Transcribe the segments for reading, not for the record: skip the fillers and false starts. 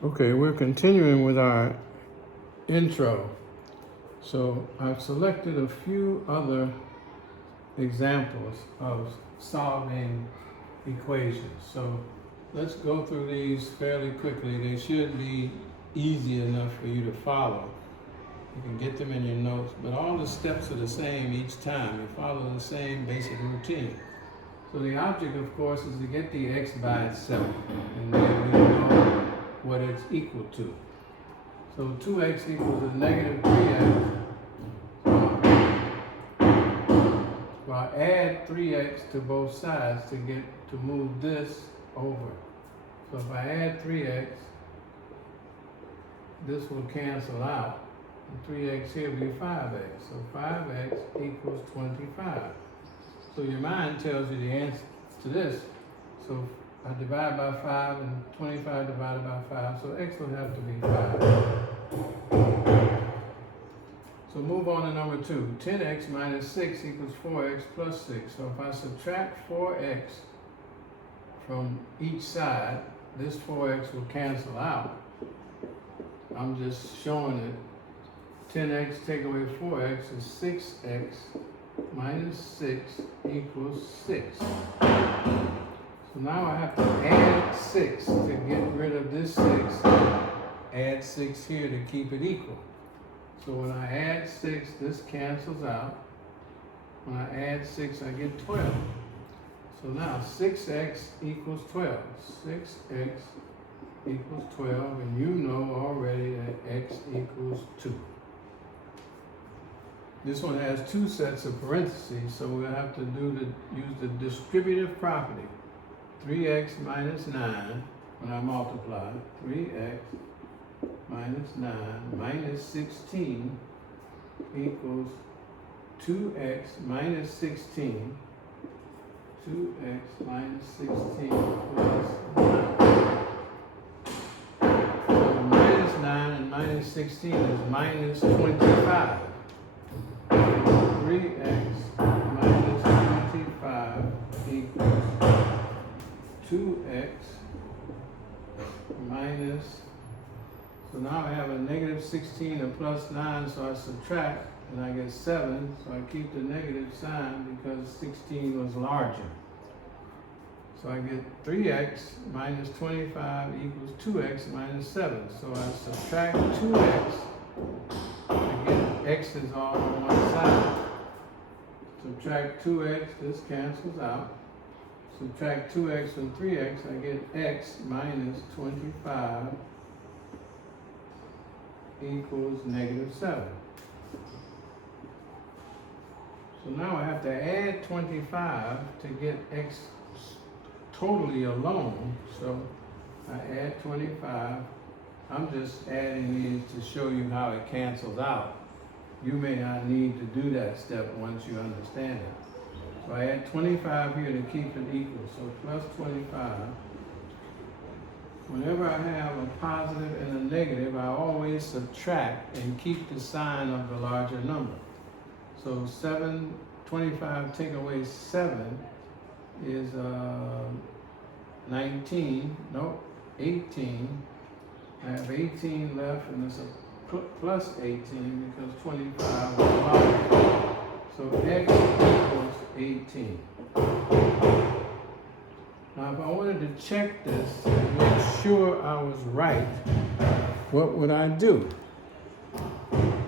Okay, we're continuing with our intro. So I've selected a few other examples of solving equations. So let's go through these fairly quickly. They should be easy enough for you to follow. You can get them in your notes, but all the steps are the same each time. You follow the same basic routine. So the object, of course, is to get the x by itself, and then we know what it's equal to. So 2x equals a negative 3x. So I add 3x to both sides to move this over. So if I add 3x, this will cancel out. And 3x here will be 5x. So 5x equals 25. So your mind tells you the answer to this. So I divide by 5 and 25 divided by 5. So x would have to be 5. So move on to number 2. 10x minus 6 equals 4x plus 6. So if I subtract 4x from each side, this 4x will cancel out. I'm just showing it. 10x take away 4x is 6x minus 6 equals 6. So now I have to add 6 to get rid of this 6. Add 6 here to keep it equal. So when I add 6, this cancels out. When I add 6, I get 12. So now 6x equals 12. 6x equals 12, and you know already that x equals 2. This one has 2 sets of parentheses, so we're going to have to use the distributive property. 3x minus 9, when I multiply, 3x minus 9 minus 16 equals 2x minus 16. 2x minus 16 plus 9. So minus 9 and minus 16 is minus 25. 3x minus 25 equals 2x minus, so now I have a negative 16 and plus 9, so I subtract and I get 7, so I keep the negative sign because 16 was larger. So I get 3x minus 25 equals 2x minus 7. So I subtract 2x, again, x is all on one side. Subtract 2x, this cancels out. Subtract 2x from 3x, I get x minus 25 equals negative 7. So now I have to add 25 to get x totally alone. So I add 25. I'm just adding these to show you how it cancels out. You may not need to do that step once you understand it. So I add 25 here to keep it equal. So plus 25. Whenever I have a positive and a negative, I always subtract and keep the sign of the larger number. So 25 take away 7 is 19, nope, 18. I have 18 left, and it's a plus 18 because 25 was larger. So x equals 18. Now if I wanted to check this and make sure I was right, what would I do?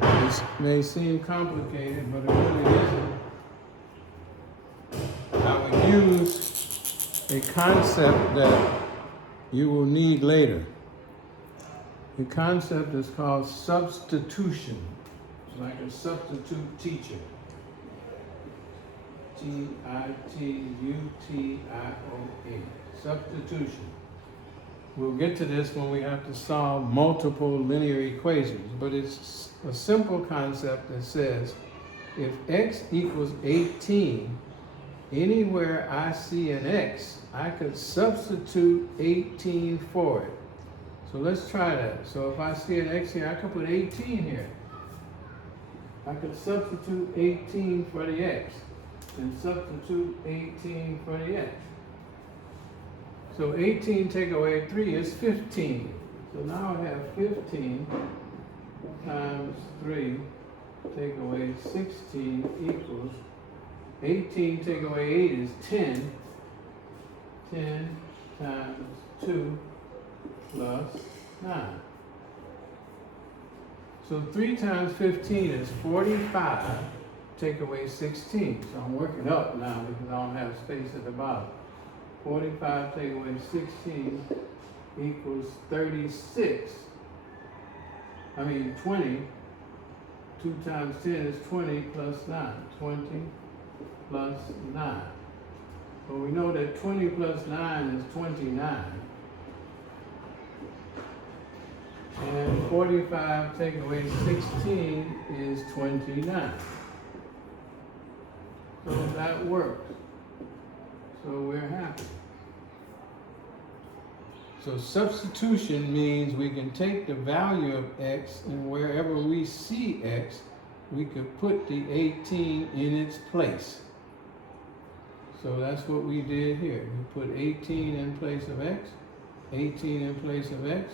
This may seem complicated, but it really isn't. I would use a concept that you will need later. The concept is called substitution. It's like a substitute teacher. T-I-T-U-T-I-O-N. Substitution. We'll get to this when we have to solve multiple linear equations, but it's a simple concept that says if x equals 18, anywhere I see an x, I could substitute 18 for it. So let's try that. So if I see an x here, I could put 18 here. I could substitute 18 for the x and substitute 18 for the x. So 18 take away 3 is 15. So now I have 15 times 3, take away 16 equals 18, take away 8 is 10. 10 times 2 plus 9. So 3 times 15 is 45, take away 16. So I'm working up now because I don't have space at the bottom. 45 take away 16 equals 36. 20. 2 times 10 is 20 plus 9. 20 plus 9. But we know that 20 plus 9 is 29. And 45 take away 16 is 29. So that works. So we're happy. So substitution means we can take the value of x, and wherever we see x, we could put the 18 in its place. So that's what we did here. We put 18 in place of x, 18 in place of x,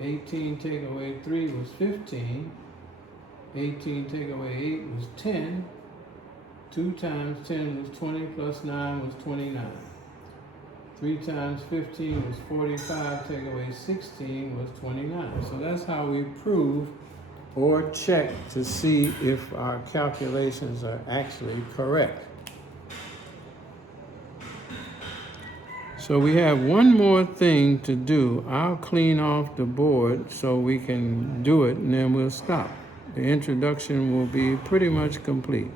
18 take away 3 was 15, 18 take away 8 was 10, 2 times 10 was 20 plus 9 was 29. 3 times 15 was 45, take away 16 was 29. So that's how we prove or check to see if our calculations are actually correct. So we have one more thing to do. I'll clean off the board so we can do it, and then we'll stop. The introduction will be pretty much complete.